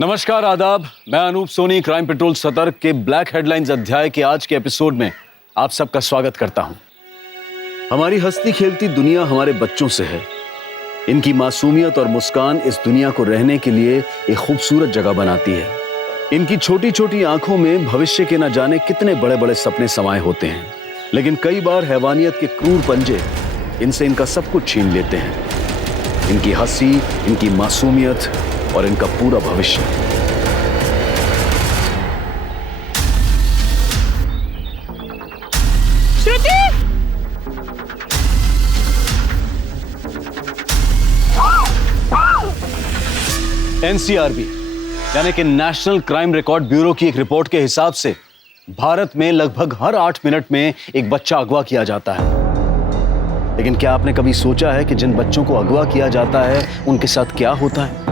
नमस्कार, आदाब। मैं अनूप सोनी क्राइम पेट्रोल सतर्क के ब्लैक हेडलाइंस अध्याय के आज के एपिसोड में आप सबका स्वागत करता हूं। हमारी हंसती खेलती दुनिया हमारे बच्चों से है। इनकी मासूमियत और मुस्कान इस दुनिया को रहने के लिए एक खूबसूरत जगह बनाती है। इनकी छोटी छोटी आंखों में भविष्य के न जाने कितने बड़े बड़े सपने समाये होते हैं, लेकिन कई बार हैवानियत के क्रूर पंजे इनसे इनका सब कुछ छीन लेते हैं। इनकी हंसी, इनकी मासूमियत और इनका पूरा भविष्य। श्रुति! एनसीआरबी यानी कि नेशनल क्राइम रिकॉर्ड ब्यूरो की एक रिपोर्ट के हिसाब से भारत में लगभग हर 8 मिनट में एक बच्चा अगवा किया जाता है। लेकिन क्या आपने कभी सोचा है कि जिन बच्चों को अगवा किया जाता है उनके साथ क्या होता है?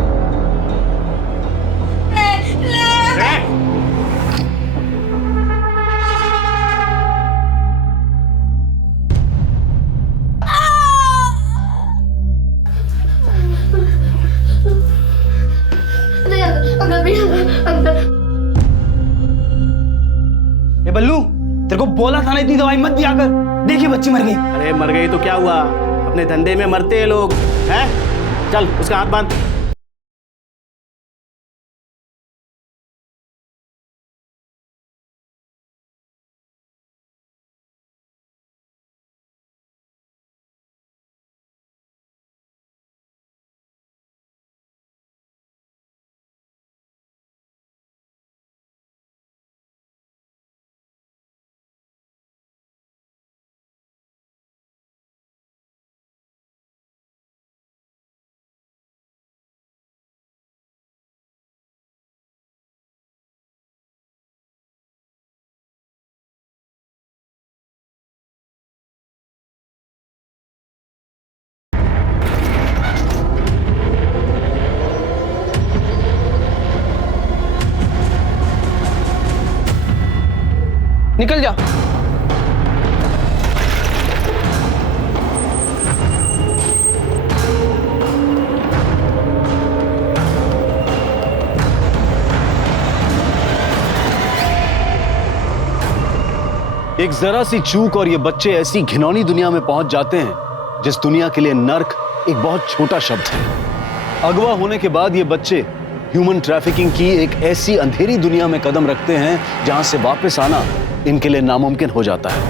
ए बल्लू, तेरे को बोला था ना इतनी दवाई मत दिया कर। देखिए बच्ची मर गई। अरे मर गई तो क्या हुआ, अपने धंधे में मरते हैं लोग, हैं? चल उसका हाथ बांध। निकल जा। एक जरा सी चूक और ये बच्चे ऐसी घिनौनी दुनिया में पहुंच जाते हैं जिस दुनिया के लिए नर्क एक बहुत छोटा शब्द है। अगवा होने के बाद ये बच्चे ह्यूमन ट्रैफिकिंग की एक ऐसी अंधेरी दुनिया में कदम रखते हैं जहां से वापस आना इनके लिए नामुमकिन हो जाता है।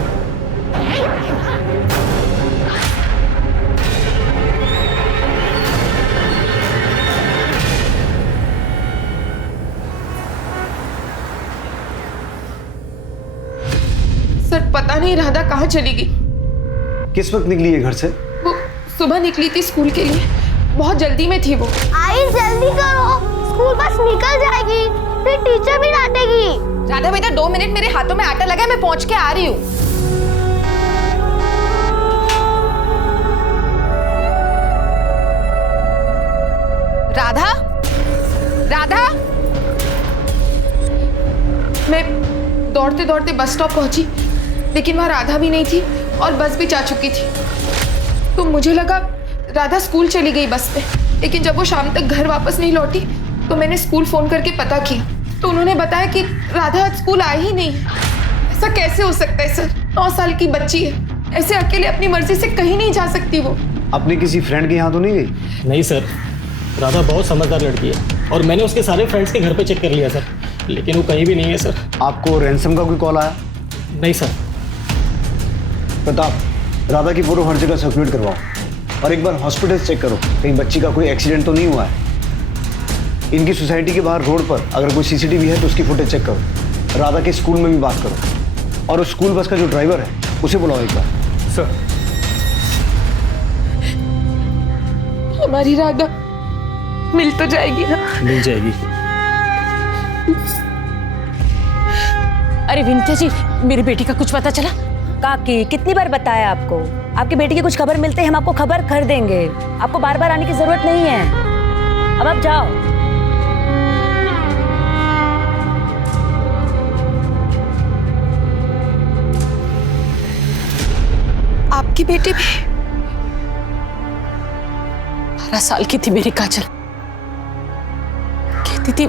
सर, पता नहीं राधा कहाँ चली गई। किस वक्त निकली है घर से? वो सुबह निकली थी स्कूल के लिए, बहुत जल्दी में थी वो। आई जल्दी करो, स्कूल बस निकल जाएगी, फिर टीचर भी डांटेगी। राधा बेटा 2 मिनट, मेरे हाथों में आटा लगा है, मैं पहुंच के आ रही हूँ। राधा, राधा! मैं दौड़ते दौड़ते बस स्टॉप पहुंची, लेकिन वहां राधा भी नहीं थी और बस भी जा चुकी थी। तो मुझे लगा राधा स्कूल चली गई बस पे, लेकिन जब वो शाम तक घर वापस नहीं लौटी तो मैंने स्कूल फोन करके पता किया, तो उन्होंने बताया कि राधा आज स्कूल आई ही नहीं। ऐसा कैसे हो सकता है सर? 9 साल की बच्ची है, ऐसे अकेले अपनी मर्जी से कहीं नहीं जा सकती वो। अपने किसी फ्रेंड के यहाँ तो नहीं गई? नहीं सर, राधा बहुत समझदार लड़की है और मैंने उसके सारे फ्रेंड्स के घर पे चेक कर लिया सर, लेकिन वो कहीं भी नहीं है सर। आपको रैंसम का कोई कॉल आया? नहीं सर। प्रताप, राधा की फोटो हर जगह सर्कुलेट करवाओ और एक बार हॉस्पिटल चेक करो, कहीं बच्ची का कोई एक्सीडेंट तो नहीं हुआ है। इनकी सोसाइटी के बाहर रोड पर अगर कोई सीसीटीवी है तो उसकी फुटेज चेक करो। राधा के स्कूल में भी बात करो और उस स्कूल बस का जो ड्राइवर है उसे बुलाओ एक बार। सर, हमारी राधा मिल तो जाएगी ना? मिल जाएगी। अरे विंध्या जी, मेरी बेटी का कुछ पता चला? काकी, कितनी बार बताया आपको? आपकी बेटी की कुछ खबर मिलते ही हम आपको खबर कर देंगे। आपको बार बार आने की जरूरत नहीं है। अब आप जाओ। आपकी बेटी भी 12 साल की थी मेरी काजल, कहती थी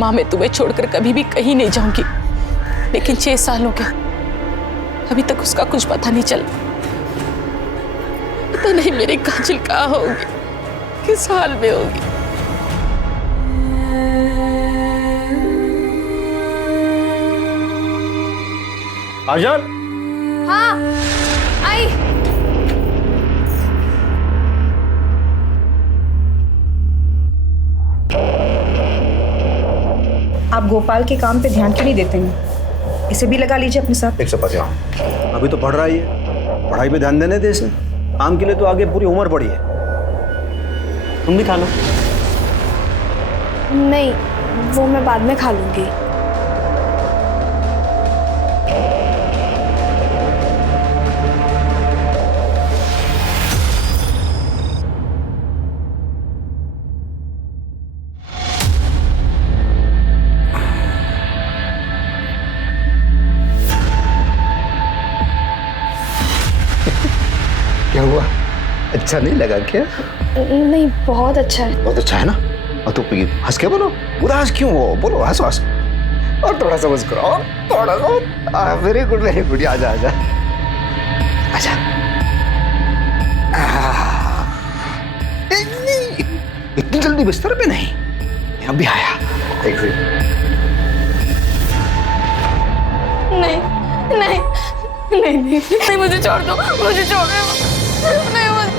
माँ मैं तुम्हें छोड़कर कभी भी कहीं नहीं जाऊंगी, लेकिन 6 साल हो गए, अभी तक उसका कुछ पता नहीं चला। पता नहीं मेरी काजल कहाँ होगी, किस हाल में होगी। काजल, हाँ आई। आप गोपाल के काम पे ध्यान क्यों नहीं देते हैं? इसे भी लगा लीजिए अपने साथ। एक से पास जाओ। अभी तो पढ़ रहा ही है, पढ़ाई पे ध्यान देने दे इसे। काम के लिए तो आगे पूरी उम्र पड़ी है। तुम भी खा लो। नहीं, वो मैं बाद में खा लूंगी। क्या हुआ? अच्छा नहीं लगा क्या? नहीं, बहुत अच्छा है। बहुत अच्छा है ना? और तो हंस के बोलो, उदास क्यों हो? बोलो हंसो हंसो। और थोड़ा सा मुस्कुराओ, और थोड़ा सा। Very good very good. आजा आजा आजा। नहीं, इतनी जल्दी बिस्तर पे नहीं, अभी आया। एक नहीं नहीं नहीं नहीं, नहीं मुझे छोड़ दो, मुझे छोड़ दो। नहीं मुझे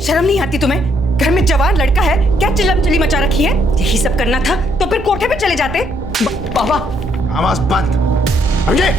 शर्म नहीं आती तुम्हें? घर में जवान लड़का है, क्या चिल्लम चिल्ली मचा रखी है? यही सब करना था तो फिर कोठे पे चले जाते। बाबा, आवाज बंद। समझे?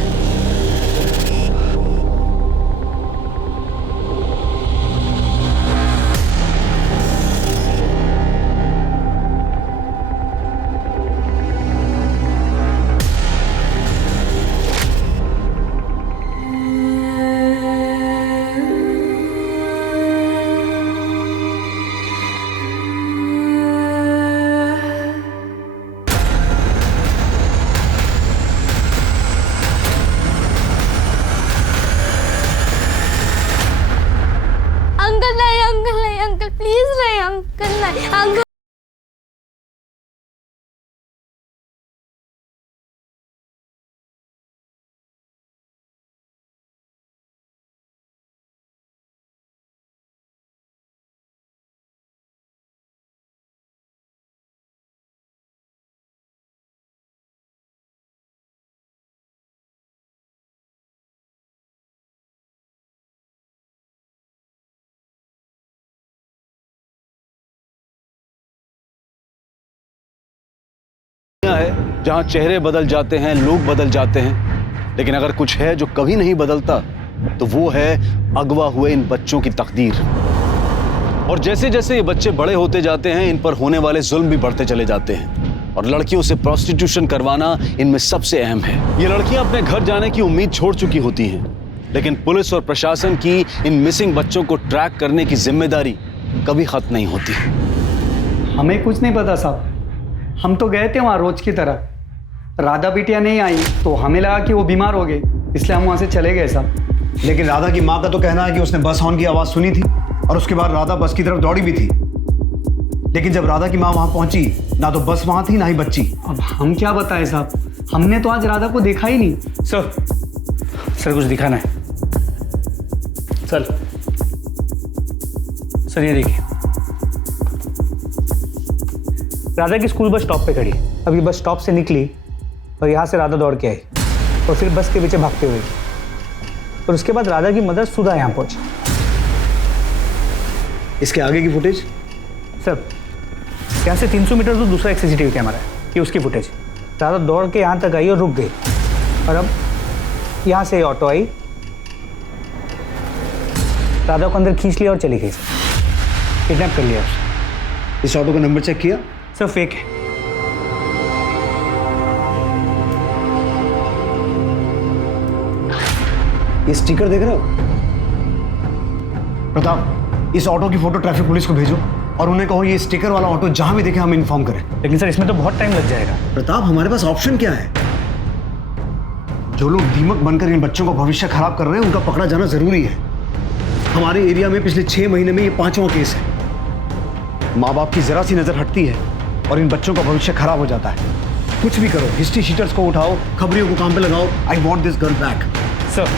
अंकल नहीं, अंकल प्लीज नहीं, अंकल नहीं, अंकल। है जहां चेहरे बदल जाते हैं, लोग बदल जाते हैं, लेकिन अगर कुछ है जो कभी नहीं बदलता तो वो है अगवा हुए इन बच्चों की तकदीर। और जैसे जैसे ये बच्चे बड़े होते जाते हैं, इन पर होने वाले जुल्म भी बढ़ते चले जाते हैं और लड़कियों से प्रोस्टिट्यूशन करवाना इनमें सबसे अहम है। ये लड़कियां अपने घर जाने की उम्मीद छोड़ चुकी होती हैं, लेकिन पुलिस और प्रशासन की इन मिसिंग बच्चों को ट्रैक करने की जिम्मेदारी कभी खत्म नहीं होती। हमें कुछ नहीं पता साहब, हम तो गए थे वहाँ रोज की तरह। राधा बिटिया नहीं आई तो हमें लगा कि वो बीमार हो गए, इसलिए हम वहाँ से चले गए साहब। लेकिन राधा की माँ का तो कहना है कि उसने बस हॉर्न की आवाज़ सुनी थी और उसके बाद राधा बस की तरफ दौड़ी भी थी। लेकिन जब राधा की माँ वहाँ पहुँची, ना तो बस वहाँ थी ना ही बच्ची। अब हम क्या बताएं साहब, हमने तो आज राधा को देखा ही नहीं। सर कुछ दिखाना है। सर ये देखिए, राधा की स्कूल बस स्टॉप पे खड़ी है। अब ये बस स्टॉप से निकली और यहाँ से राधा दौड़ के आई और फिर बस के पीछे भागते हुए, और उसके बाद राधा की मदर सुधा यहाँ पहुंची। इसके आगे की फुटेज? सर यहाँ से 300 मीटर दूर दूसरा एक सीसीटीवी कैमरा है, ये उसकी फुटेज। राधा दौड़ के यहाँ तक आई और रुक गई, और अब यहाँ से ऑटो आई, राधा को अंदर खींच लिया और चली गई। सर किडनैप कर लिया उसने। इस ऑटो का नंबर चेक किया? सर फेक है। ये स्टिकर देख रहे हो? प्रताप, इस ऑटो की फोटो ट्रैफिक पुलिस को भेजो और उन्हें कहो ये स्टिकर वाला ऑटो जहां भी देखे हमें इन्फॉर्म करें। लेकिन सर इसमें तो बहुत टाइम लग जाएगा। प्रताप, हमारे पास ऑप्शन क्या है? जो लोग दीमक बनकर इन बच्चों का भविष्य खराब कर रहे हैं उनका पकड़ा जाना जरूरी है। हमारे एरिया में पिछले 6 महीने में ये 5वां केस है। माँ बाप की जरा सी नजर हटती है और इन बच्चों का भविष्य खराब हो जाता है। कुछ भी करो, हिस्ट्री शीटर्स को उठाओ, खबरियों को काम पे लगाओ। I want this girl back. Sir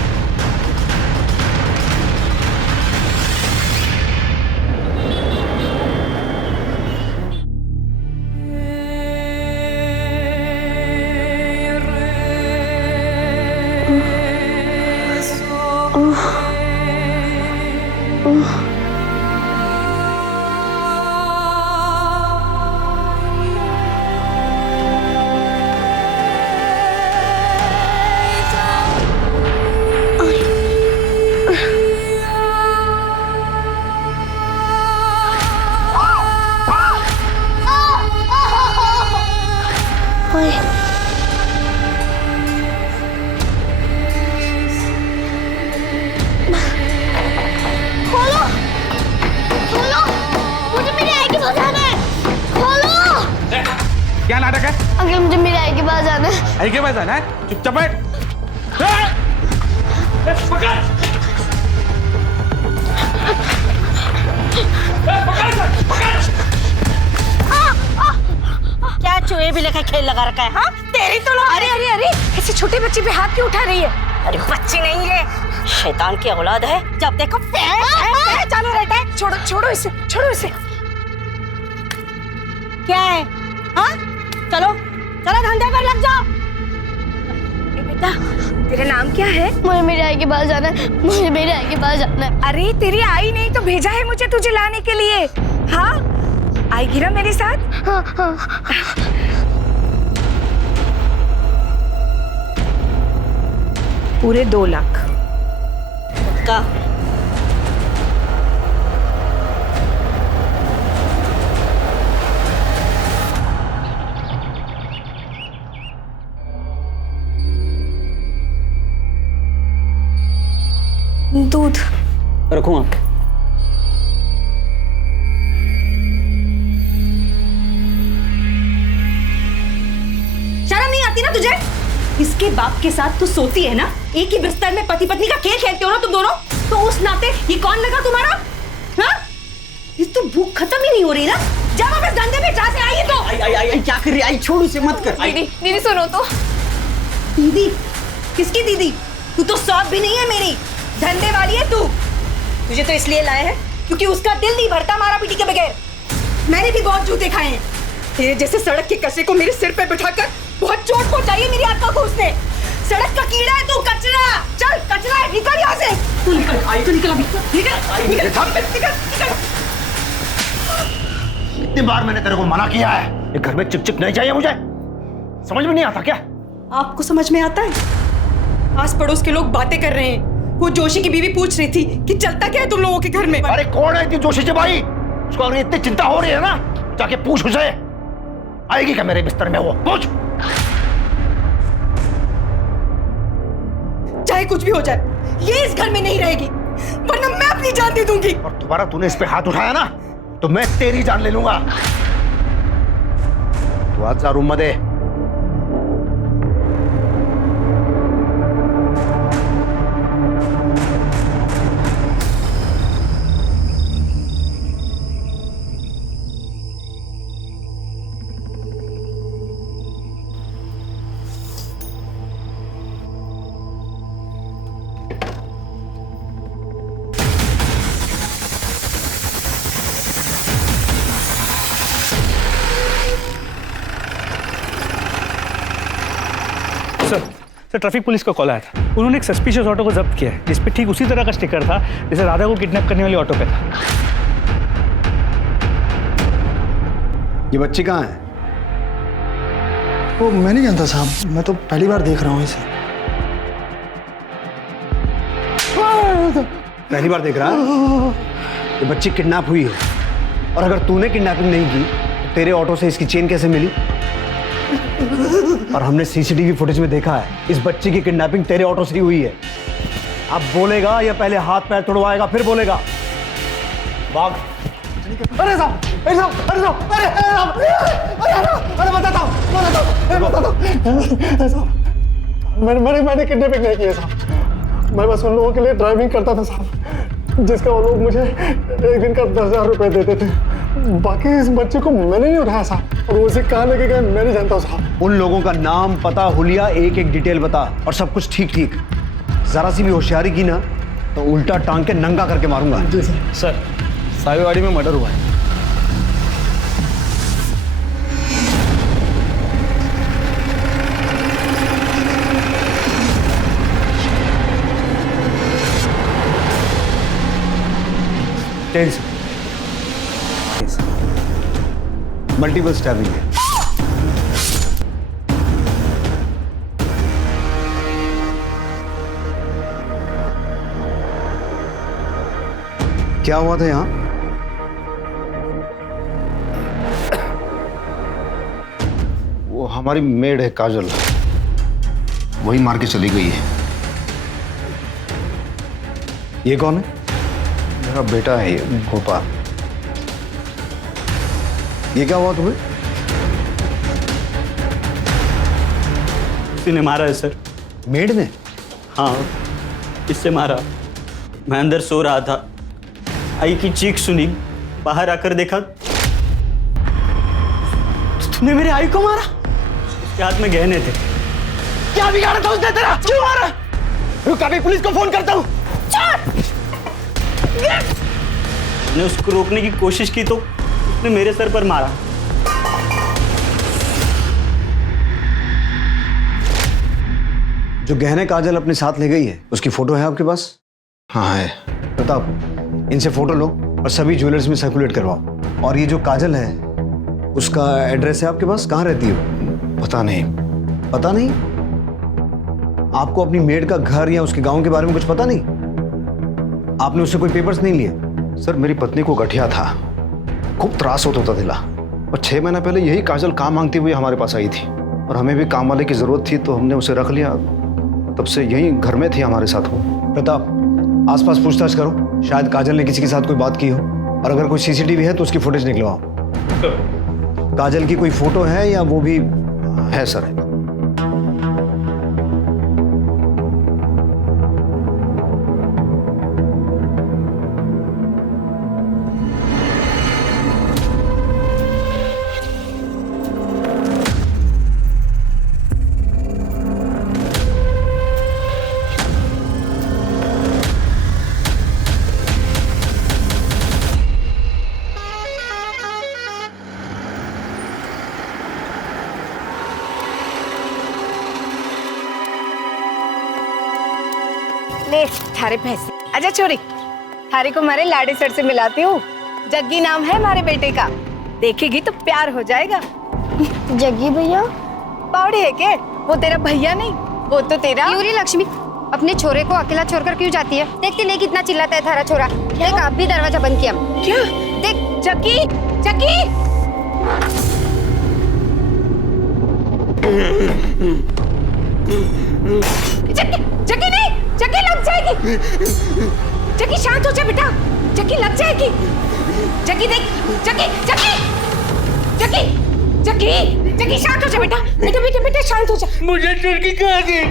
क्या नाटक है? अंकल मुझे मेरी आई के पास जाना है। आई के पास जाना है? चुपचाप बैठ। पकड़! क्या चूहे भी लेकर खेल लगा रखा है? हाँ तेरी तो अरे अरे अरे ऐसे छोटे बच्चे पे हाथ क्यों उठा रही है? अरे बच्ची नहीं है, शैतान की औलाद है। जब देखो चालू रहता है। छोड़ो छोड़ो इसे, छोड़ो इसे। क्या है? हाँ चलो चलो धंधे पर लग जाओ। बेटा तेरा नाम क्या है? मुझे मेरी आई के पास जाना है, मुझे मेरी आई के पास जाना है। अरे तेरी आई नहीं तो भेजा है मुझे तुझे लाने के लिए। हाँ आएगी ना मेरे साथ? हाँ हाँ। पूरे 2 लाख का। दूध रखूं आप? शर्म नहीं आती ना तुझे? इसके बाप के साथ तू सोती है ना? एक ही बिस्तर में पति पत्नी का खेल खेलते हो ना तुम दोनों? तो उस नाते ये कौन लगा तुम्हारा? हाँ? ये तो भूख खत्म ही नहीं हो रही ना? जा वापस धंधे पे, जहाँ से आई है तो। आई क्या कर रही है? आई छोड़ उसे, मत कर। दीदी दीदी सुनो तो। दीदी? किसकी दीदी? तू तो सौंप भी नहीं है मेरी। धंधे वाली है तू। तुझे तो इसलिए लाया है क्योंकि उसका दिल नहीं भरता मारा पीटी के बगैर। मैंने भी बहुत जूते खाए हैं। तेरे जैसे सड़क के कचरे को मेरे सिर पे बिठाकर बहुत चोट पहुंचाई है मेरी आत्मा को उसने। सड़क का कीड़ा है तू, कचरा। चल कचरा है, निकल यहाँ से। तू निकल, आई तो निकल अभी। निकल। कितनी बार मैंने तेरे को मना किया है, ये घर में चिपचिप नहीं चाहिए मुझे। समझ में नहीं आता क्या? आपको समझ में आता है? आस पड़ोस के लोग बातें कर रहे हैं। वो जोशी की बीवी पूछ रही थी कि चलता क्या है तुम लोगों के घर में। अरे कौन है इतनी जोशी की भाई? उसको अगर इतनी चिंता हो रही है ना, जाके पूछ उसे। आएगी क्या मेरे बिस्तर में? वो पूछ। चाहे कुछ भी हो जाए, ये इस घर में नहीं रहेगी, वरना मैं अपनी जान दे दूंगी। और दोबारा तूने इस पे हाथ उठाया ना, तो मैं तेरी जान ले लूंगा। तू आज जा रूम में दे। सर ट्रैफिक पुलिस का कॉल आया था। उन्होंने एक सस्पिशियस ऑटो को जब्त किया है जिस पे ठीक उसी तरह का स्टिकर था जैसे राधा को किडनैप करने वाली ऑटो पे था। ये बच्ची कहाँ है? वो मैं नहीं जानता साहब, मैं तो पहली बार देख रहा हूँ इसे। पहली बार देख रहा है? ये बच्ची किडनैप हुई है, और अगर तूने किडनैपिंग नहीं की तो तेरे ऑटो से इसकी चेन कैसे मिली? और हमने सीसीटीवी फुटेज में देखा है इस बच्ची की किडनैपिंग तेरे ऑटो से ही हुई है। अब बोलेगा या पहले हाथ पैर तोड़वाएगा फिर बोलेगा? भाग। अरे साहब, अरे साहब, अरे साहब, अरे साहब, अरे बताता हूँ, मैंने किडनैपिंग नहीं किया साहब। मैं बस उन लोगों के लिए ड्राइविंग करता था साहब, जिसका वो लोग मुझे एक दिन का 10,000 रुपए देते थे। बाकी इस बच्चे को मैंने नहीं उठाया साहब, और उसे कहाँ लेके गए मैं नहीं जानता साहब। उन लोगों का नाम, पता, हुलिया, एक एक डिटेल बता, और सब कुछ ठीक ठीक। जरा सी भी होशियारी की ना तो उल्टा टांग के नंगा करके मारूंगा। सर साहिवाड़ी में मर्डर हुआ है। मल्टीपल स्टैबिंग है। क्या हुआ था यहाँ? वो हमारी मेड है काजल, वही मार के चली गई है। ये कौन है? मेरा बेटा है ये, गोपाल। ये क्या हुआ तुम्हें? किसी ने मारा है सर। मेड ने? हाँ, इससे मारा। मैं अंदर सो रहा था, आई की चीख सुनी, बाहर आकर देखा तूने मेरे आई को मारा। उसके हाथ में गहने थे। क्या बिगाड़ा था उसने तेरा? क्यों मारा? रुक, अभी पुलिस को फोन करता हूँ। मैंने उसको रोकने की कोशिश की तो उसने मेरे सर पर मारा। जो गहने काजल अपने साथ ले गई है उसकी फोटो है आपके पास? हाँ है। प्रताप, इनसे फोटो लो और सभी ज्वेलर्स में सर्कुलेट करवाओ। और ये जो काजल है उसका एड्रेस है आपके पास? कहाँ रहती हो? पता नहीं। पता नहीं? आपको अपनी मेड का घर या उसके गांव के बारे में कुछ पता नहीं? आपने उससे कोई पेपर्स नहीं लिए? सर, मेरी पत्नी को गठिया था, खूब त्रास होता था। और 6 महीना पहले यही काजल काम मांगती हुई हमारे पास आई थी, और हमें भी काम वाले की जरूरत थी तो हमने उसे रख लिया। तब से यही घर में थी हमारे साथ वो। प्रताप, आसपास पूछताछ करो, शायद काजल ने किसी के साथ कोई बात की हो, और अगर कोई सीसीटीवी है तो उसकी फुटेज निकलवाओ। काजल की कोई फोटो है या वो भी है? सर, ले थारे पैसे। अच्छा छोरी, थारे को हमारे लाडे सर से मिलाती हूँ। जग्गी नाम है हमारे बेटे का, देखेगी तो प्यार हो जाएगा। जग्गी भैया? बावड़ी है के? वो तेरा भैया नहीं, वो तो तेरा। यूरी लक्ष्मी, अपने छोरे को अकेला छोड़कर क्यों जाती है? देखती नहीं कितना चिल्लाता है थारा छोरा। देख, आप भी दरवाजा बंद किया। क्या? देख जग्गी, जग्गी। जग्गी, जग्गी नहीं, जग्गी लग जाएगी। जग्गी शांत हो जा बेटा, जग्गी लग जाएगी। जग्गी देख, जग्गी, जग्गी, जग्गी, जग्गी, जग्गी शांत हो जा बेटा, बेटा बेटा बेटा शांत हो जा। मुझे चुटकी कहाँ गई?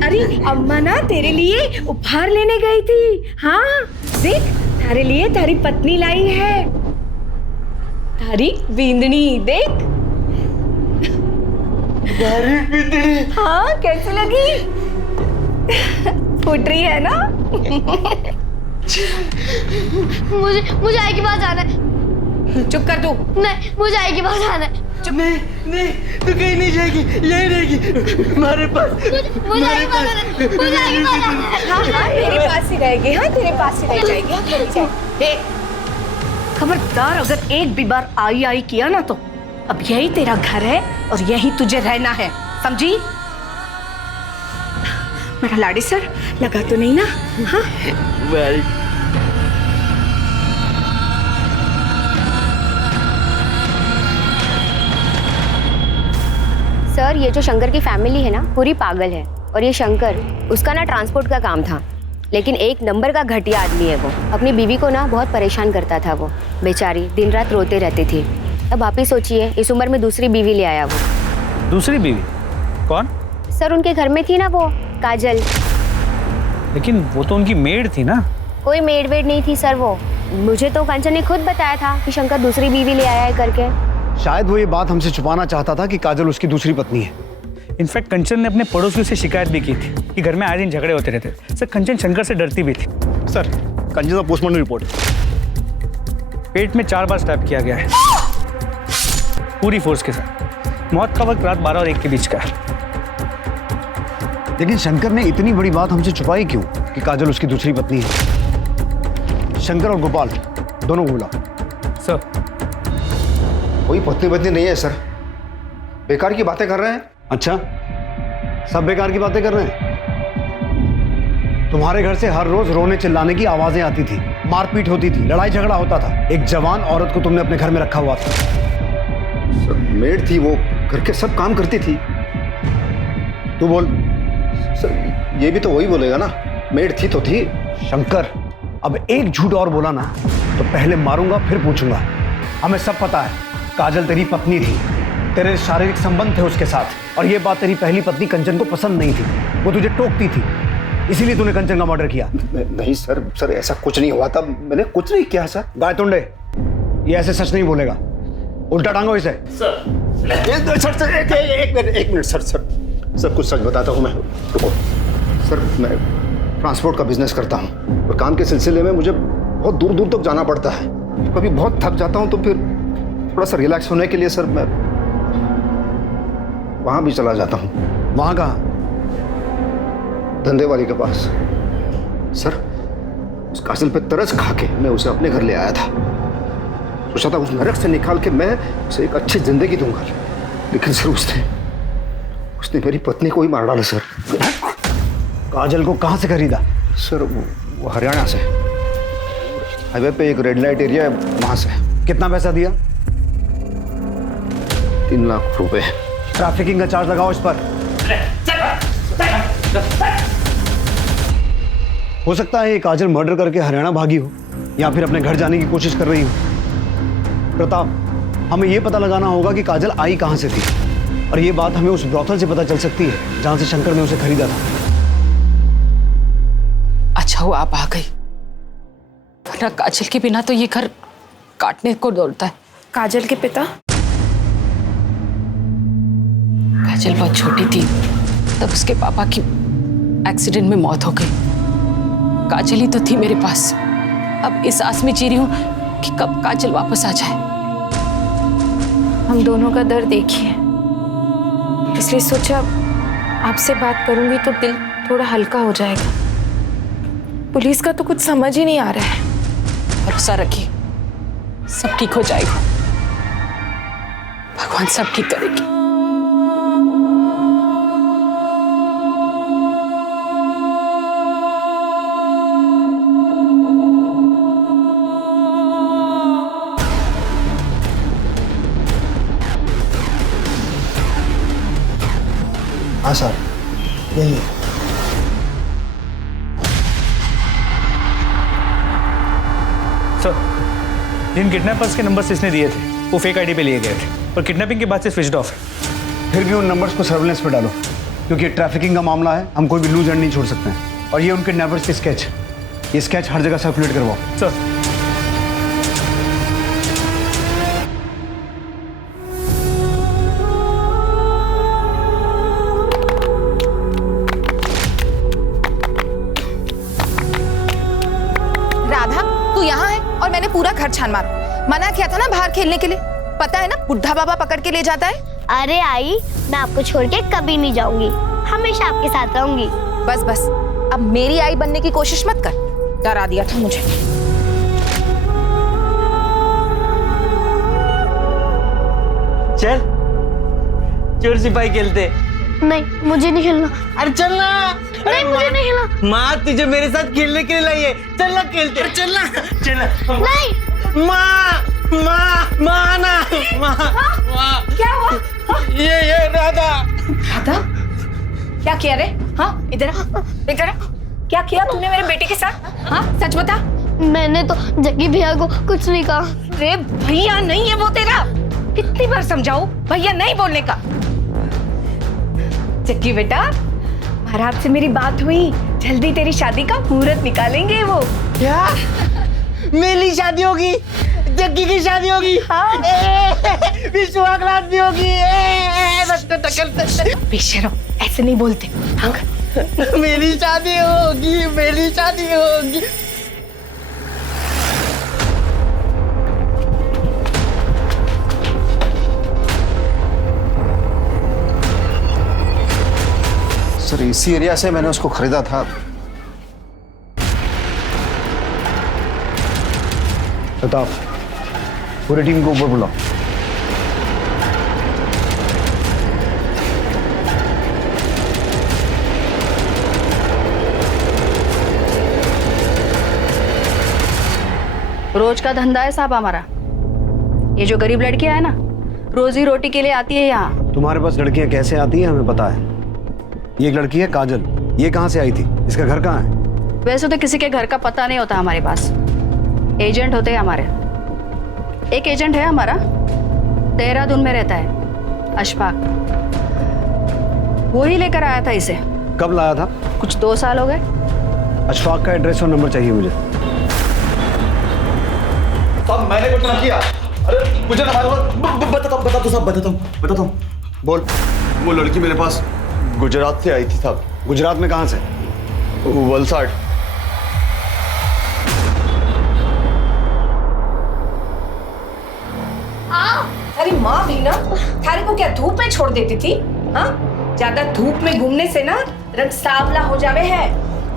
अरे अम्मा ना तेरे लिए उपहार लेने गई थी। हाँ देख, तारे लिए तारी पत्नी लाई है, तारी बींदनी। देख हाँ, कैसी लगी? फूट रही है ना? मुझे आई के पास जाना है। चुप कर तू। नहीं, मुझे आई के पास जाना है। चुप। नहीं, तू कहीं नहीं जाएगी, यही रहेगी हमारे पास। मुझे आई के पास जाना है। मुझे आई के पास जाना है। हाँ हाँ, तेरे पास ही रहेगी। हाँ, तेरे पास ही रह जाएगी। खबरदार, अगर एक भी बार आई किया ना तो अब यही तेरा घर है और यही तुझे रहना है, समझी? मेरा लाडी सर लगा तो नहीं ना? हाँ? सर, ये जो शंकर की फैमिली है ना, पूरी पागल है। और ये शंकर, उसका ना ट्रांसपोर्ट का काम था, लेकिन एक नंबर का घटिया आदमी है वो। अपनी बीवी को ना बहुत परेशान करता था वो, बेचारी दिन रात रोते रहती थी। अब आप ही सोचिए, इस उम्र में दूसरी बीवी ले आया वो। दूसरी बीवी? कौन? सर उनके घर में थी ना वो काजल। लेकिन वो तो उनकी मेड थी ना। कोई मेड वेड नहीं थी सर वो। मुझे तो कंचन ने खुद बताया था कि शंकर दूसरी बीवी ले आया है करके। शायद वो ये बात हमसे छुपाना चाहता था कि काजल उसकी दूसरी पत्नी है। इनफैक्ट कंचन ने अपने पड़ोसियों से शिकायत भी की थी कि घर में आए दिन झगड़े होते रहते। सर कंचन शंकर से डरती भी थी। सर कंचन का पोस्टमार्टम रिपोर्ट। पेट में 4 बार स्टैब किया गया है, पूरी फोर्स के साथ। मौत का वक्त रात 12 और 1 के बीच का है। लेकिन शंकर ने इतनी बड़ी बात हमसे छुपाई क्यों कि काजल उसकी दूसरी पत्नी है? शंकर और गोपाल दोनों को बुला। सर कोई पत्नी नहीं है सर, बेकार की बातें कर रहे हैं। अच्छा, सब बेकार की बातें कर रहे हैं? तुम्हारे घर से हर रोज रोने चिल्लाने की आवाजें आती थी, मारपीट होती थी, लड़ाई झगड़ा होता था। एक जवान औरत को तुमने अपने घर में रखा हुआ था। सर मेड थी वो, घर के सब काम करती थी। तू बोल। सर ये भी तो वही बोलेगा ना, मेड थी तो थी। शंकर अब एक झूठ और बोला ना तो पहले मारूंगा फिर पूछूंगा। हमें सब पता है काजल तेरी पत्नी थी, तेरे शारीरिक संबंध थे उसके साथ, और ये बात तेरी पहली पत्नी कंचन को पसंद नहीं थी। वो तुझे टोकती थी, इसीलिए तूने कंचन का मर्डर किया। नहीं सर ऐसा कुछ नहीं हुआ था, मैंने कुछ नहीं किया सर। गायतुंडे ये ऐसे सच नहीं बोलेगा, उल्टा टांगो इसे। सर एक मिनट सर कुछ सच बताता हूँ मैं। रुको सर, मैं ट्रांसपोर्ट का बिजनेस करता हूँ और काम के सिलसिले में मुझे बहुत दूर दूर तक जाना पड़ता है। कभी बहुत थक जाता हूँ तो फिर थोड़ा सा रिलैक्स होने के लिए सर मैं वहाँ भी चला जाता हूँ। वहाँ कहाँ? धंधे वाली के पास। सर उस काजल पे तरस खा के मैं उसे अपने घर ले आया था। सोचा था उस नरक से निकाल के मैं उसे एक अच्छी जिंदगी दूंगा, लेकिन सर उसने मेरी पत्नी को ही मार डाला सर। काजल को कहाँ से खरीदा? सर वो हरियाणा से, हाईवे पे एक रेड लाइट एरिया है वहां से। कितना पैसा दिया? 3 लाख रुपए। ट्रैफिकिंग का चार्ज लगाओ इस पर। हो सकता है ये काजल मर्डर करके हरियाणा भागी हो या फिर अपने घर जाने की कोशिश कर रही हो। प्रताप, हमें यह पता लगाना होगा कि काजल आई कहां से थी, और ये बात हमें उस ब्रॉथल से पता चल सकती है जहां से शंकर ने उसे खरीदा था। अच्छा हुआ आप आ गई, वरना काजल के बिना तो ये घर काटने को दौड़ता है। काजल के पिता? काजल बहुत छोटी थी तब उसके पापा की एक्सीडेंट में मौत हो गई। काजल ही तो थी मेरे पास। अब इस आस में जी रही हूँ कि कब काजल वापस आ जाए। हम दोनों का दर्द एक ही है, इसलिए सोचा आपसे बात करूंगी तो दिल थोड़ा हल्का हो जाएगा। पुलिस का तो कुछ समझ ही नहीं आ रहा है। भरोसा रखिए, सब ठीक हो जाएगा। भगवान सब ठीक करेगी। हाँ सर, यही है। सर, जिन किडनैपर्स के नंबर्स इसने दिए थे वो फेक आईडी पे लिए गए थे और किडनैपिंग के बाद से स्विच्ड ऑफ है। फिर भी उन नंबर्स को सर्विलेंस पे डालो, क्योंकि ट्रैफिकिंग का मामला है, हम कोई भी लूज एंड नहीं छोड़ सकते हैं। और ये उन किडनैपर्स के स्केच, ये स्केच हर जगह सर्कुलेट करवाओ। सर। राधा, तू यहाँ है और मैंने पूरा घर छान मारा। मना किया था ना बाहर खेलने के लिए, पता है ना बुढ़ा बाबा पकड़ के ले जाता है। अरे आई, मैं आपको छोड़ के कभी नहीं जाऊंगी, हमेशा आपके साथ रहूंगी। बस बस, अब मेरी आई बनने की कोशिश मत कर, डरा दिया था मुझे। चल चोर सिपाही खेलते। नहीं, मुझे नहीं खेलना। अरे चलना। नहीं, मुझे नहीं खेलना। माँ तुझे मेरे साथ खेलने के लिए लाई है, चलना खेलते। चलना चलना। नहीं। माँ माँ माँ ना माँ। क्या हुआ? ये राधा। राधा? क्या किया रे? हाँ, इधर आ, इधर आ। क्या किया तूने मेरे बेटे के साथ? हाँ सच बता। मैंने तो जग्गी भैया को कुछ नहीं कहा। अरे भैया नहीं है वो तेरा, कितनी बार समझाऊं भैया नहीं बोलने का। जग्गी बेटा, महाराज से मेरी बात हुई, जल्दी तेरी शादी का मुहूर्त निकालेंगे वो। क्या मेरी शादी होगी? जग्गी की शादी होगी? हाँ। विश्वास भी होगी। बेशरम, ऐसे नहीं बोलते। मेरी शादी होगी, मेरी शादी होगी। सर इसी एरिया से मैंने उसको खरीदा था। प्रताप, पूरी टीम को ऊपर बुलाओ। रोज का धंधा है साहब हमारा। ये जो गरीब लड़कियां है ना, रोजी रोटी के लिए आती है यहाँ। तुम्हारे पास लड़कियां कैसे आती हैं हमें पता है। ये एक लड़की है काजल, ये कहाँ से आई थी? इसका घर कहाँ है? वैसे तो किसी के घर का पता नहीं होता हमारे पास, एजेंट होते हैं हमारे। एक एजेंट है हमारा, देहरादून में रहता है, अशफाक। वो ही लेकर आया था इसे। कब लाया था? कुछ 2 साल हो गए। अशफाक का एड्रेस और नंबर चाहिए मुझे। साहब मैंने कुछ ना किया। अरे मुझे ना बताता हूँ। बोल। वो लड़की मेरे पास गुजरात से आई थी साहब। गुजरात में कहाँ से? वलसाड। अरे माँ भी ना थारे को क्या धूप में छोड़ देती थी? हाँ, ज्यादा धूप में घूमने से ना रंग सांवला हो जावे है।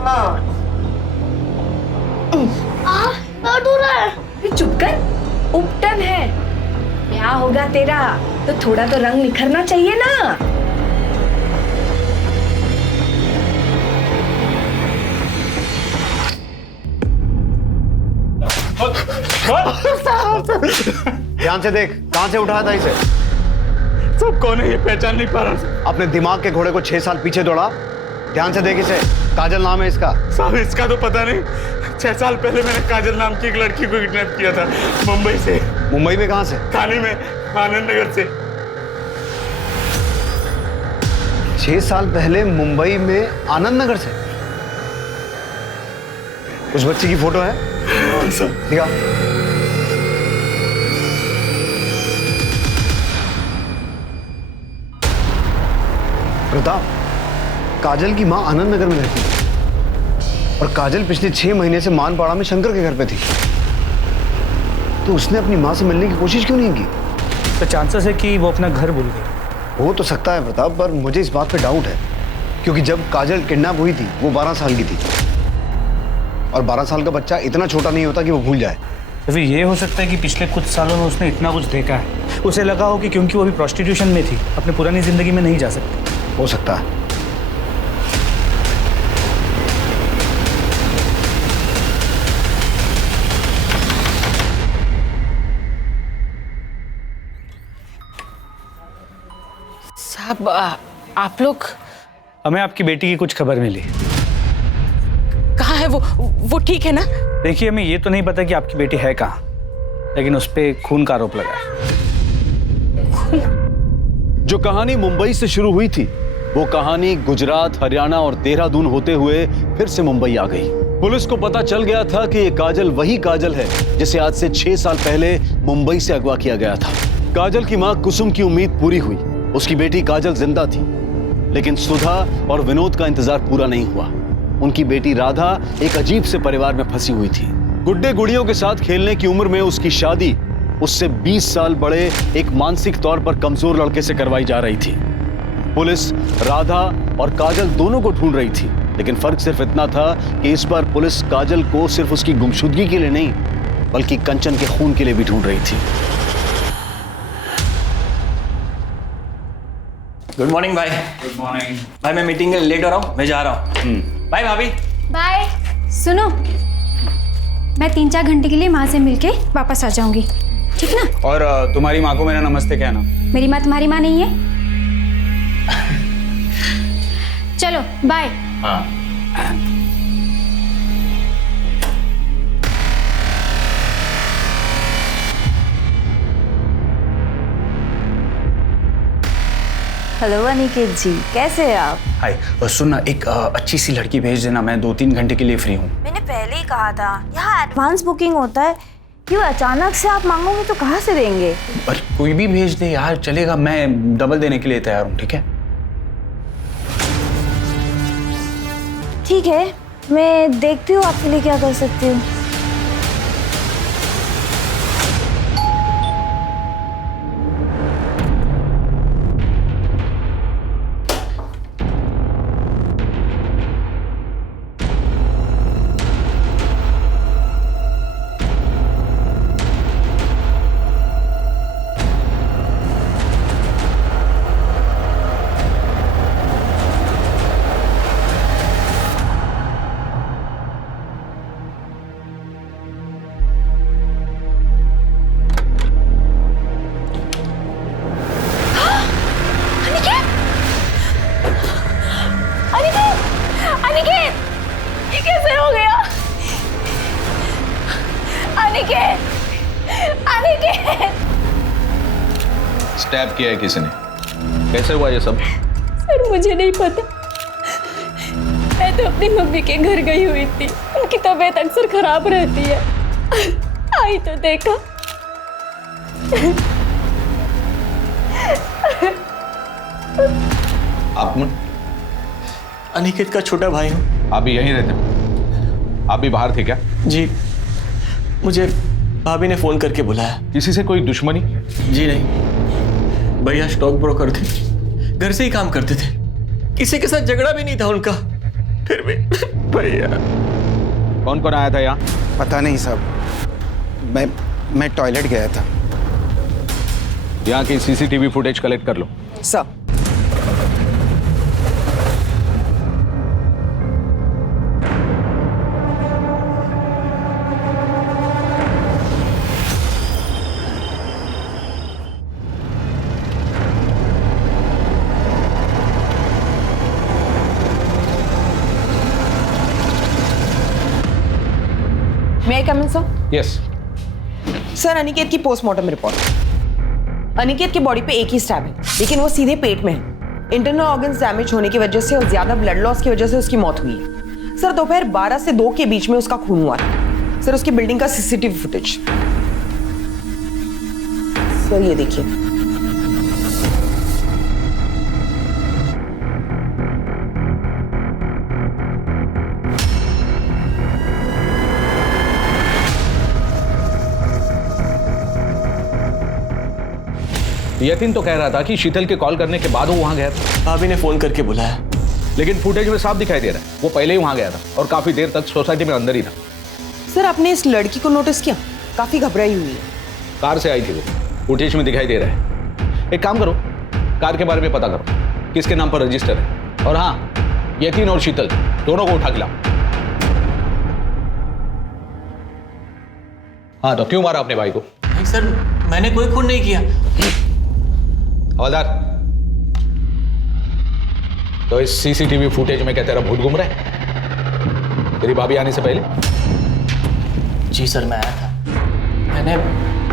हाँ। चुप कर, उपटन है। क्या होगा तेरा? तो थोड़ा तो रंग निखरना चाहिए ना। ध्यान से देख, कहां से उठाया था इसे? सब कौन है ये पहचान नहीं पा रहा। अपने दिमाग के घोड़े को 6 साल पीछे दौड़ा। ध्यान से देख इसे। काजल नाम है इसका। साहब इसका तो पता नहीं। 6 साल पहले मैंने काजल नाम की एक लड़की को किडनैप किया था मुंबई से। मुंबई में कहां से? थाने में, आनंद नगर से। 6 साल पहले मुंबई में आनंद नगर से? उस बच्ची की फोटो है? दिखा। प्रताप, काजल की मां आनंद नगर में रहती है और काजल पिछले 6 महीने से मानपाड़ा में शंकर के घर पे थी। तो उसने अपनी मां से मिलने की कोशिश क्यों नहीं की? तो चांसेस है कि वो अपना घर भूल गई। हो तो सकता है प्रताप, पर मुझे इस बात पे डाउट है क्योंकि जब काजल किडनैप हुई थी वो 12 साल की थी और 12 साल का बच्चा इतना छोटा नहीं होता कि वो भूल जाए। तो फिर ये हो सकता है कि पिछले कुछ सालों में उसने इतना कुछ देखा है, उसे लगा हो कि क्योंकि वो अभी प्रोस्टिट्यूशन में थी, अपनी पुरानी जिंदगी में नहीं जा सकती। हो सकता है। साहब आप लोग? हमें आपकी बेटी की कुछ खबर मिली। कहाँ है वो ठीक है ना? देखिए, हमें ये तो नहीं पता कि आपकी बेटी है कहाँ, लेकिन उस पे खून का आरोप लगा है। जो कहानी मुंबई से शुरू हुई थी वो कहानी गुजरात, हरियाणा और देहरादून होते हुए फिर से मुंबई आ गई। पुलिस को पता चल गया था कि ये काजल वही काजल है जिसे आज से 6 साल पहले मुंबई से अगवा किया गया था। काजल की मां कुसुम की उम्मीद पूरी हुई, उसकी बेटी काजल जिंदा थी, लेकिन सुधा और विनोद का इंतजार पूरा नहीं हुआ। उनकी बेटी राधा एक अजीब से परिवार में फंसी हुई थी। गुड्डे गुड़ियों के साथ खेलने की उम्र में उसकी शादी उससे 20 साल बड़े एक मानसिक तौर पर कमजोर लड़के से करवाई जा रही थी। पुलिस राधा और काजल दोनों को ढूंढ रही थी, लेकिन फर्क सिर्फ इतना था कि इस बार पुलिस काजल को सिर्फ उसकी गुमशुदगी के लिए नहीं बल्कि कंचन के खून के लिए भी ढूंढ रही थी। गुड मॉर्निंग भाई। गुड मॉर्निंग भाई, मैं मीटिंग के लिए लेट हो रहा हूँ, मैं जा रहा हूँ। बाय भाभी। बाय। सुनो, मैं 3-4 घंटे के लिए माँ से मिलके वापस आ जाऊंगी, ठीक ना? और तुम्हारी माँ को मेरा नमस्ते कहना। मेरी माँ तुम्हारी माँ नहीं है। चलो बाय। हाँ। हेलो अनिकेत जी, कैसे हैं आप? हाय, सुन ना, एक अच्छी सी लड़की भेज देना, मैं 2-3 घंटे के लिए फ्री हूँ। मैंने पहले ही कहा था, यहाँ एडवांस बुकिंग होता है। क्यों अचानक से आप मांगोगे तो कहाँ से देंगे? पर कोई भी भेज दे यार, चलेगा, मैं डबल देने के लिए तैयार हूँ, ठीक है? ठीक है, मैं देखती हूँ आपके लिए क्या कर सकती हूँ। स्टैब किया है किसी ने? कैसे हुआ ये सब? सर मुझे नहीं पता, मैं तो अपनी मम्मी के घर गई हुई थी, उनकी तबीयत अक्सर खराब रहती है, आई तो देखा। आप अनिकेत का छोटा भाई हूँ। आप भी यहीं रहते हो? आप भी बाहर थे क्या? जी, मुझे भाभी ने फोन करके बुलाया। किसी से कोई दुश्मनी? जी नहीं, भैया स्टॉक ब्रोकर थे, घर से ही काम करते थे, किसी के साथ झगड़ा भी नहीं था उनका, फिर भी भैया। कौन कौन आया था यहाँ? पता नहीं साहब, मैं टॉयलेट गया था। यहाँ की सीसीटीवी फुटेज कलेक्ट कर लो। सर मैं कम इन सर? यस। सर अनिकेत की पोस्टमार्टम रिपोर्ट। अनिकेत की बॉडी पे एक ही स्टैब है, लेकिन वो सीधे पेट में है। इंटरनल ऑर्गन्स डैमेज होने की वजह से और ज्यादा ब्लड लॉस की वजह से उसकी मौत हुई है। सर दोपहर 12 से 2 के बीच में उसका खून हुआ था। सर उसकी बिल्डिंग का सीसीटीवी फुटेज सर ये देखिए। यतीन तो कह रहा था कि शीतल के कॉल करने के बाद वो वहां गया था। भाभी ने फोन करके बुलाया, लेकिन फुटेज में साफ दिखाई दे रहा है वो पहले ही वहां गया था और काफी देर तक सोसाइटी में अंदर ही था। सर आपने इस लड़की को नोटिस किया? काफी घबराई हुई है। कार से आई थी वो, फुटेज में दिखाई दे रहा है। एक काम करो, कार के बारे में पता करो, किसके नाम पर रजिस्टर है। और हाँ, यतीन और शीतल दोनों को उठा के लाओ। हाँ, तो क्यों मारा अपने भाई को? नहीं सर, मैंने कोई खून नहीं किया। हवलदार, तो इस सीसीटीवी फुटेज में क्या तेरा भूत घूम रहा है तेरी भाभी आने से पहले? जी सर, मैं आया था, मैंने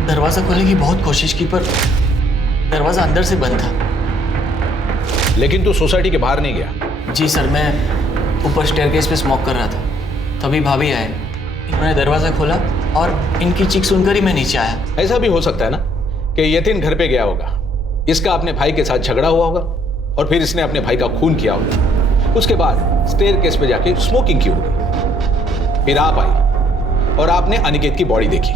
दरवाजा खोलने की बहुत कोशिश की पर दरवाजा अंदर से बंद था। लेकिन तू सोसाइटी के बाहर नहीं गया? जी सर, मैं ऊपर स्टेयरकेस पे स्मोक कर रहा था, तभी भाभी आए, इन्होंने दरवाजा खोला और इनकी चीख सुनकर ही मैं नीचे आया। ऐसा भी हो सकता है ना कि यतीन घर पे गया होगा, इसका अपने भाई के साथ झगड़ा हुआ होगा और फिर इसने अपने भाई का खून किया होगा। उसके बाद स्टेयरकेस पे जाके स्मोकिंग की होगी, फिर आप आई और आपने अनिकेत की बॉडी देखी।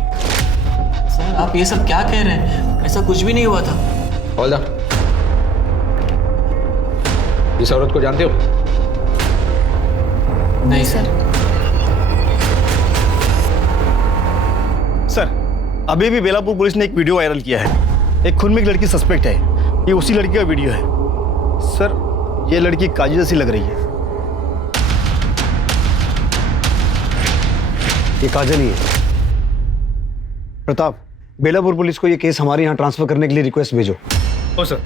सर आप ये सब क्या कह रहे हैं? ऐसा कुछ भी नहीं हुआ था। हवलदार, इस औरत को जानते हो? नहीं सर। सर अभी भी बेलापुर पुलिस ने एक वीडियो वायरल किया है। एक खून में एक लड़की सस्पेक्ट है, ये उसी लड़की का वीडियो है। सर ये लड़की काजल जैसी लग रही है। ये काजल ही है। प्रताप, बेलापुर पुलिस को ये केस हमारे यहाँ ट्रांसफर करने के लिए रिक्वेस्ट भेजो। ओ सर।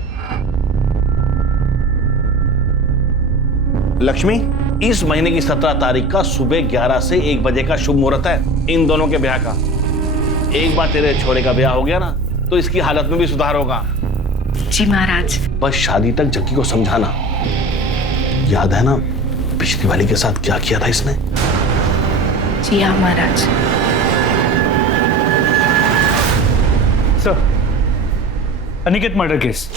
लक्ष्मी, इस महीने की 17 तारीख का सुबह 11 से 1 बजे का शुभ मुहूर्त है इन दोनों के ब्याह का। एक बार तेरे छोरे का ब्याह हो गया ना तो इसकी हालत में भी सुधार होगा। जी महाराज। बस शादी तक जक्की को समझाना। याद है ना पिछली वाली के साथ क्या किया था इसने? जी हाँ महाराज। सर, अनिकेत मर्डर केस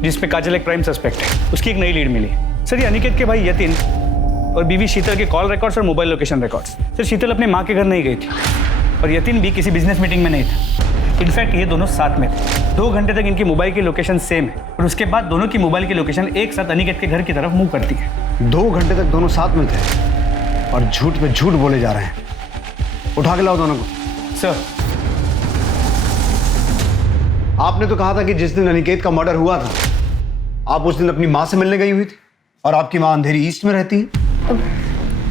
जिसमें काजल एक प्राइम सस्पेक्ट है, उसकी एक नई लीड मिली। सर, ये अनिकेत के भाई यतिन और बीवी शीतल के कॉल रिकॉर्ड्स और मोबाइल लोकेशन रिकॉर्ड्स। सर, शीतल अपने माँ के घर नहीं गई थी और यतिन भी किसी बिजनेस मीटिंग में नहीं था। इनफैक्ट ये दोनों साथ में थे। 2 घंटे तक इनकी मोबाइल की लोकेशन सेम है और उसके बाद दोनों की मोबाइल की लोकेशन एक साथ अनिकेत के घर की तरफ मूव करती है। 2 घंटे तक दोनों साथ में थे और झूठ पे झूठ बोले जा रहे हैं। उठा के लाओ दोनों को। सर, आपने तो कहा था कि जिस दिन अनिकेत का मर्डर हुआ था आप उस दिन अपनी माँ से मिलने गई हुई थी और आपकी माँ अंधेरी ईस्ट में रहती है।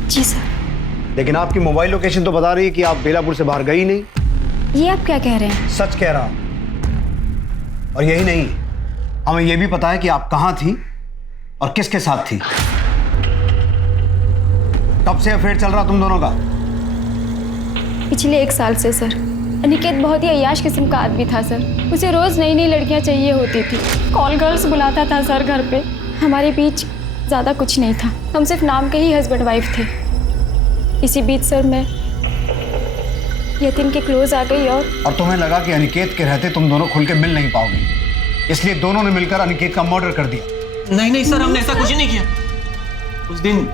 जी सर। लेकिन आपकी मोबाइल लोकेशन तो बता रही है कि आप बेलापुर से बाहर गई नहीं। ये आप क्या कह रहे हैं? सच कह रहा। और यही नहीं, हमें यह भी पता है कि आप कहां थी और किसके साथ थी। कब से अफेयर चल रहा तुम दोनों का? पिछले 1 साल से सर। अनिकेत बहुत ही अय्याश किस्म का आदमी था सर। उसे रोज नई नई लड़कियां चाहिए होती थी। कॉल गर्ल्स बुलाता था सर घर पे। हमारे बीच ज़्यादा कुछ नहीं था, हम सिर्फ नाम के ही हस्बैंड वाइफ थे। इसी बीच सर मैं यतिन के क्लोज आ गई और तुम्हें लगा कि अनिकेत के रहते तुम दोनों खुल के मिल नहीं पाओगे, इसलिए दोनों ने मिलकर अनिकेत का मर्डर कर दिया। नहीं नहीं सर, हमने ऐसा कुछ नहीं किया। उस दिन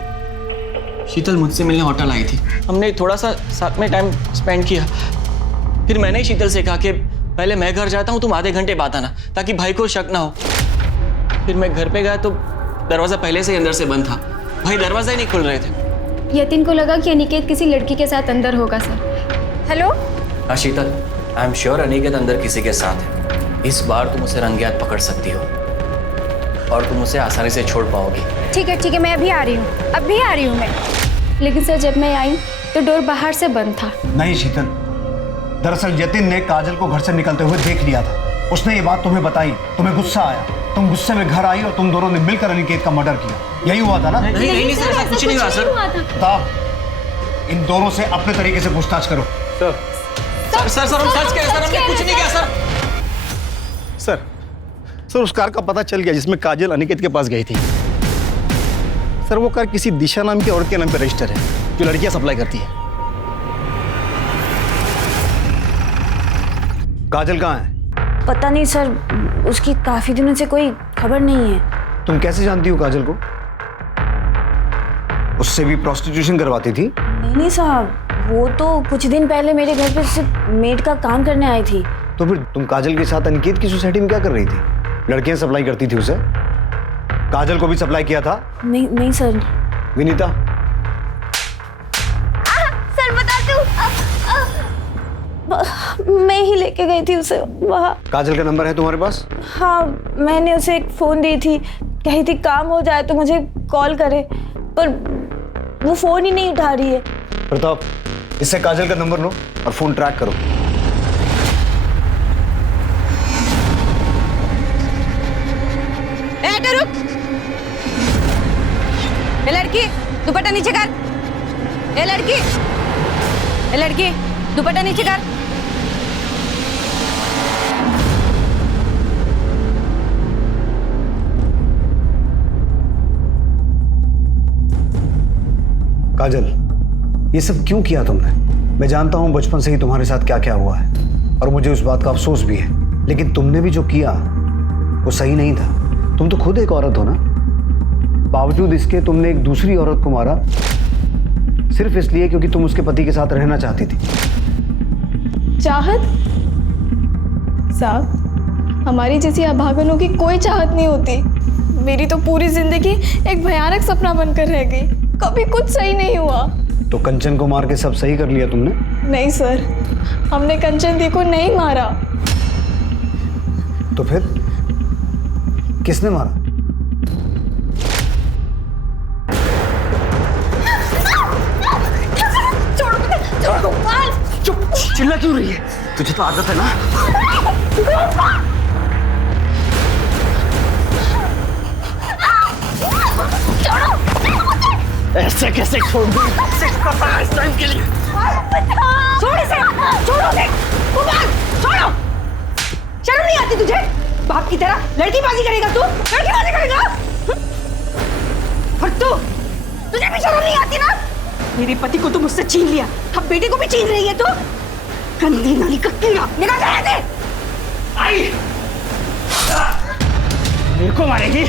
शीतल मुझसे मिलने होटल आई थी, हमने थोड़ा सा साथ में टाइम स्पेंड किया। फिर मैंने ही शीतल से कहा कि पहले मैं घर जाता हूँ, तुम आधे घंटे बाद आना ताकि भाई को शक ना हो। फिर मैं घर पे गया तो दरवाजा पहले से ही अंदर से बंद था, भाई दरवाजा ही नहीं खुल रहे थे। यतिन को लगा कि अनिकेत किसी लड़की के साथ अंदर होगा सर। हेलो? हाँ शीतल, आई एम श्योर अनिकेत अंदर किसी के साथ है। इस बार तुम उसे रंगे हाथ पकड़ सकती हो और तुम उसे आसानी से छोड़ पाओगी। ठीक है, मैं अभी आ रही हूँ, अभी आ रही हूँ मैं। लेकिन सर जब मैं आई तो डोर बाहर से बंद था। नहीं शीतल, दरअसल यतिन ने काजल को घर से निकलते हुए देख लिया था। उसने ये बात तुम्हें बताई, तुम्हें गुस्सा आया, तुम गुस्से में घर आई और तुम दोनों ने मिलकर अनिकेत का मर्डर किया। यही हुआ था ना? नहीं सर, ऐसा कुछ नहीं हुआ सर। बताओ, इन दोनों से अपने तरीके से पूछताछ करो। सर हम सच कह रहे सर, हमने कुछ नहीं किया सर। सर उस कार का पता चल गया जिसमें काजल अनिकेत के पास गई थी। सर वो कार किसी दिशा नाम की औरत के नाम पर रजिस्टर है जो लड़कियां सप्लाई करती है। काजल कहाँ है? पता नहीं सर, उसकी काफी दिनों से कोई खबर नहीं है। तुम कैसे जानती हो काजल को? उससे भी प्रोस्टिट्यूशन करवाती थी? नहीं साहब, वो तो कुछ दिन पहले मेरे घर पे सिर्फ मेड का काम करने आई थी। तो फिर तुम काजल के साथ अनिकेत की सोसाइटी में क्या कर रही थी? लड़कियां सप्लाई करती थी उसे? काजल को भी सप्लाई किया था? नहीं सर। विनीता? सर बता दूं? मैं ही लेके गई थी उसे वहाँ। काजल का नंबर है तुम्हारे पास? हाँ, मैंने उसे एक फोन दी थी, कही थी काम हो जाए तो मुझे कॉल करे, पर वो फोन ही नहीं उठा रही है। प्रताप, इससे काजल का नंबर लो और फोन ट्रैक करो। रुक। ए लड़की, दुपट्टा नीचे कर। ए लड़की, दुपट्टा नीचे कर। काजल, ये सब क्यों किया तुमने? मैं जानता हूं बचपन से ही तुम्हारे साथ क्या क्या हुआ है और मुझे उस बात का अफसोस भी है, लेकिन तुमने भी जो किया वो सही नहीं था। तुम तो खुद एक औरत हो ना, बावजूद इसके तुमने एक दूसरी औरत को मारा सिर्फ इसलिए क्योंकि तुम उसके पति के साथ रहना चाहती थी। चाहत? साहब, हमारी जैसी अभागनों की कोई चाहत नहीं होती। मेरी तो पूरी जिंदगी एक भयानक सपना बनकर रह गई, कभी कुछ सही नहीं हुआ। तो कंचन को मार के सब सही कर लिया तुमने? नहीं सर, हमने कंचन दी को नहीं मारा। तो फिर किसने मारा? चुप, चिल्ला क्यों रही है? तुझे तो आदत है ना। ऐसे कैसे छोड़ दूं? इस टाइम के लिए छोड़ इसे, छोड़ो उसे, कुमार, छोड़ो। शर्म नहीं आती तुझे? बाप की लड़कीबाजी करेगा तू? लड़कीबाजी करेगा? और तू, तुझे भी शर्म नहीं आती ना? मेरे पति को तो मुझसे छीन लिया, अब बेटे को भी छीन रही है तू? गंदी नाली का कीड़ा, निकाल जा यहाँ से! आई! मेरे को मारेगी?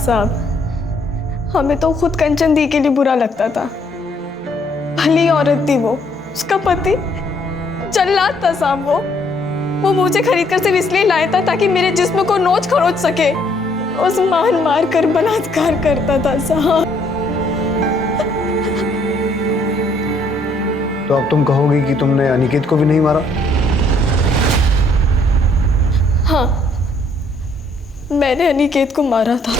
साहब, हमें तो खुद कंचन दी के लिए बुरा लगता था। भली औरत थी वो, उसका पति जल्लाद था साहब। वो मुझे खरीद कर सिर्फ इसलिए लाया था ताकि मेरे जिस्म को नोच खरोच सके। उस मार कर बलात्कार करता था साहब। तो अब तुम कहोगी कि तुमने अनिकेत को भी नहीं मारा? हाँ, मैंने अनिकेत को मारा था।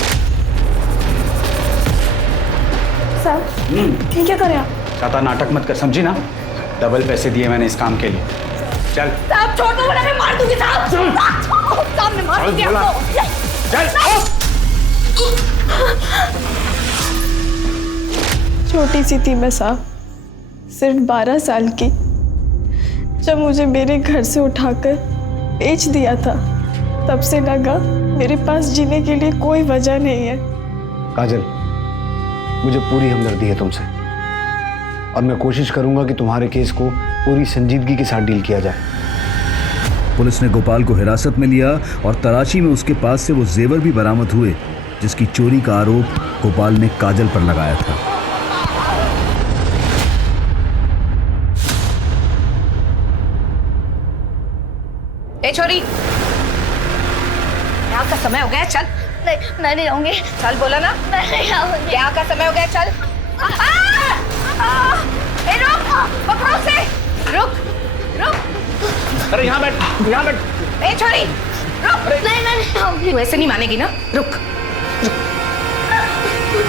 साहब, ये क्या करे आप? ज्यादा नाटक मत कर, समझी ना? डबल पैसे दिए मैंने इस काम के लिए। चल साहब छोड़ दो, मैं मार दूंगी साहब। साहब मैं मार दूंगी आपको। छोटी सी थी मैं साहब, सिर्फ 12 साल की, जब मुझे मेरे घर से उठाकर बेच दिया था। तब से लगा मेरे पास जीने के लिए कोई वजह नहीं है। काजल, मुझे पूरी हमदर्दी है तुमसे और मैं कोशिश करूंगा कि तुम्हारे केस को पूरी संजीदगी के साथ डील किया जाए। पुलिस ने गोपाल को हिरासत में लिया और तलाशी में उसके पास से वो जेवर भी बरामद हुए जिसकी चोरी का आरोप गोपाल ने काजल पर लगाया था। ए छोरी, यहाँ का समय हो गया, चल। नहीं, मैं नहीं आऊंगी। चल बोला ना, मैं नहीं आऊंगी। यहाँ का समय हो गया, चल। ए रुक, पकड़ो उसे, रुक, रुक। अरे यहाँ बैठ, यहाँ बैठ। ए छोरी, रुक। नहीं, मैं नहीं आऊंगी। तू ऐसे नहीं मानेगी ना, रुक, रुक।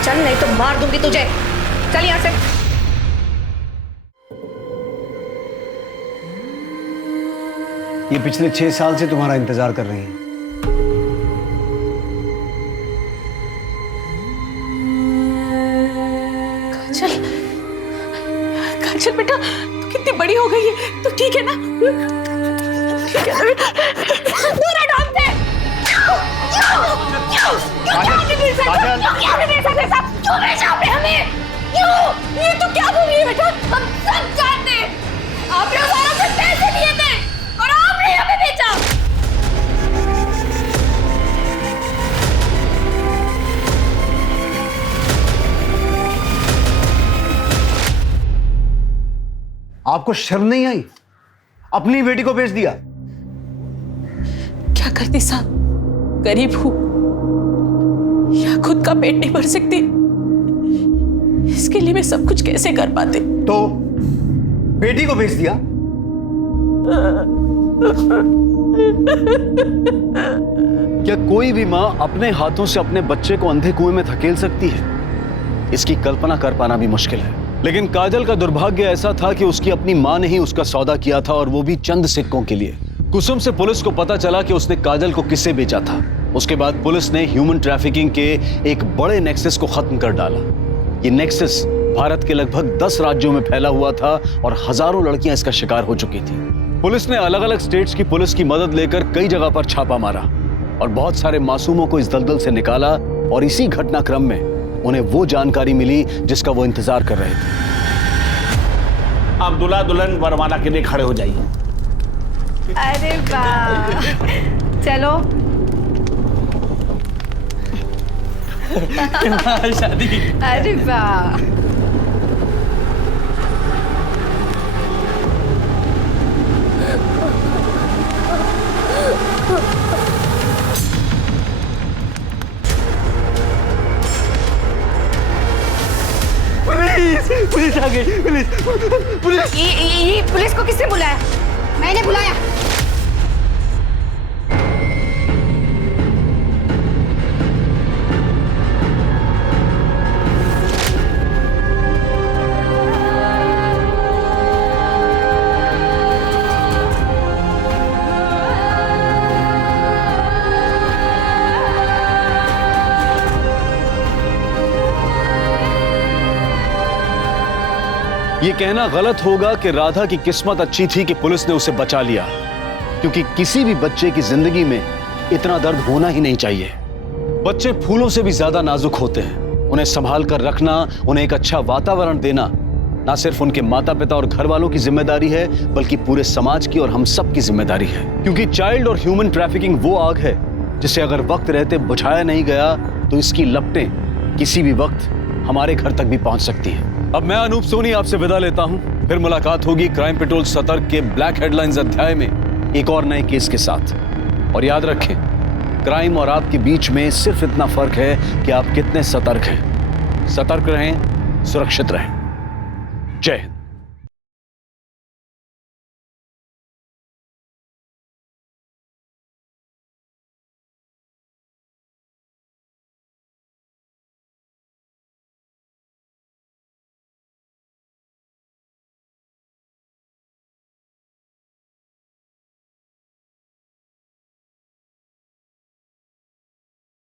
चल नहीं तो मार दूंगी तुझे। चल यहाँ से। ये पिछले 6 साल से तुम्हारा इंतजार कर रही है। काजल, काजल बेटा, तू कितनी बड़ी हो गई है, तू ठीक है ना? ठीक है ना बेटा? दूर हटो हमसे। क्यों भेजा आपने हमें? क्यों? ये तो क्या बोल रही है बेटा? हम सब जानते हैं। आपने उस औरत से पैसे दिए थे और आपने हमें बेचा। आपको शर्म नहीं आई? अपनी बेटी को बेच दिया। क्या करती साहब, गरीब हूं या खुद का पेट नहीं भर सकती, इसके लिए मैं सब कुछ कैसे कर पाते? तो बेटी को बेच दिया। क्या कोई भी मां अपने हाथों से अपने बच्चे को अंधे कुएं में धकेल सकती है? इसकी कल्पना कर पाना भी मुश्किल है। लेकिन काजल का दुर्भाग्य ऐसा था कि उसकी अपनी मां ने ही उसका सौदा किया था, और वो भी चंद सिक्कों के लिए। कुसुम से पुलिस को पता चला कि उसने काजल को किससे बेचा था। उसके बाद पुलिस ने ह्यूमन ट्रैफिकिंग के एक बड़े नेक्सस को खत्म कर डाला। ये नेक्सस भारत के लगभग 10 राज्यों में फैला हुआ था और हजारों लड़कियां इसका शिकार हो चुकी थी। पुलिस ने अलग अलग स्टेट्स की पुलिस की मदद लेकर कई जगह पर छापा मारा और बहुत सारे मासूमों को इस दलदल से निकाला, और इसी घटनाक्रम में उन्हें वो जानकारी मिली जिसका वो इंतजार कर रहे थे। अब दूल्हा दुल्हन वरमाला के लिए खड़े हो जाइए। अरे वाह, चलो। शादी। अरे वाह। पुलिस आ गई। पुलिस। ये पुलिस को किसने बुलाया? मैंने बुलाया। ये कहना गलत होगा कि राधा की किस्मत अच्छी थी कि पुलिस ने उसे बचा लिया, क्योंकि किसी भी बच्चे की जिंदगी में इतना दर्द होना ही नहीं चाहिए। बच्चे फूलों से भी ज्यादा नाजुक होते हैं। उन्हें संभाल कर रखना, उन्हें एक अच्छा वातावरण देना ना सिर्फ उनके माता पिता और घर वालों की जिम्मेदारी है, बल्कि पूरे समाज की और हम सब की जिम्मेदारी है। क्योंकि चाइल्ड और ह्यूमन ट्रैफिकिंग वो आग है जिसे अगर वक्त रहते बुझाया नहीं गया तो इसकी लपटें किसी भी वक्त हमारे घर तक भी पहुंच सकती हैं। अब मैं अनूप सोनी आपसे विदा लेता हूं। फिर मुलाकात होगी क्राइम पेट्रोल सतर्क के ब्लैक हेडलाइंस अध्याय में एक और नए केस के साथ। और याद रखें, क्राइम और आपके बीच में सिर्फ इतना फर्क है कि आप कितने सतर्क हैं। सतर्क रहें, सुरक्षित रहें। जय हिंद।